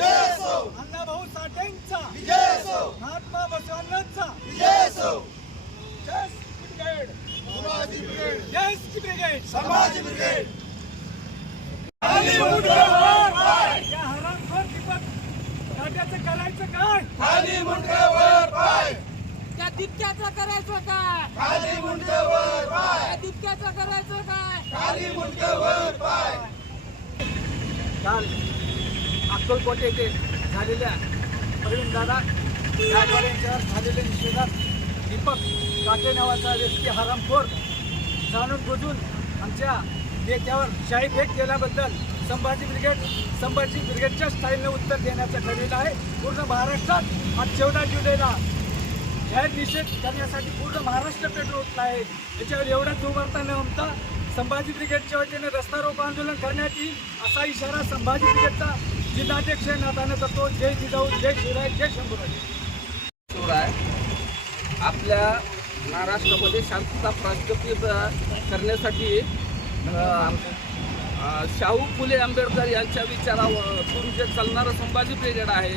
अण्णाभाऊ साठेंचा! महात्मा बसवांचा समाज ब्रिगेड! करायचं काय? खाली मुंडकावर पाय! त्या तितक्याचं करायचं काय? खाली मुंडकावर त्या तितक्याचं करायचं काय? खाली मुंडकावर पाय! अक्कलकोट येथे झालेल्या प्रवीण दादा गायकवाड यांच्यावर झालेल्या निषेधात दीपक काटे नावाचा व्यक्ती हरामखोर जाणून बुजून आमच्या नेत्यावर शाही भेट केल्याबद्दल संभाजी ब्रिगेड संभाजी ब्रिगेडच्या स्टाईलने उत्तर देण्याचं ठरलेलं आहे. पूर्ण महाराष्ट्रात आज चौदा जुलैला जाहीर निषेध करण्यासाठी पूर्ण महाराष्ट्र पेट्रोल आहे. याच्यावर एवढा उभारता न होता संभाजी ब्रिगेडच्या वतीने रस्ता रोको आंदोलन करण्यात येईल असा इशारा संभाजी ब्रिगेडचा जिल्हाध्यक्ष नाताने करतो जय जिजाऊ जय शिवराय जय शंभूराज. सुरू आपल्या महाराष्ट्रामध्ये शांतता प्रस्थापित करण्यासाठी शाहू फुले आंबेडकर यांच्या विचारावरून जे चालणारं संभाजी ब्रिगेड आहे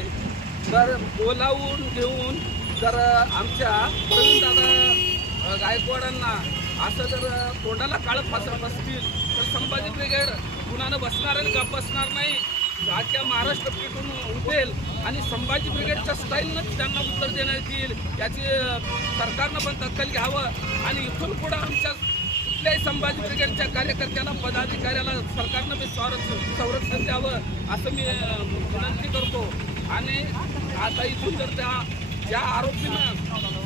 तर बोलावून घेऊन जर आमच्या प्रवीणदादा गायकवाडांना असं जर तोंडाला काळं फासर बसतील तर संभाजी ब्रिगेड कुणानं बसणार आणि गप बसणार नाही. आजच्या महाराष्ट्र पेटून उठेल आणि संभाजी ब्रिगेडच्या स्टाईलनंच त्यांना उत्तर देण्यात येईल याची सरकारनं पण दखल घ्यावं. आणि इथून पुढं आमच्या कुठल्याही संभाजी ब्रिगेडच्या कार्यकर्त्याला पदाधिकाऱ्याला सरकारनं बी संरक्षण संरक्षण द्यावं असं मी विनंती करतो. आणि आता इथून जर त्या ज्या आरोपीनं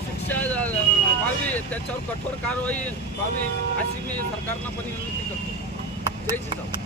शिक्षा व्हावी त्याच्यावर कठोर कारवाई व्हावी अशी मी सरकारनं पण विनंती करतो. जय जिजाऊ.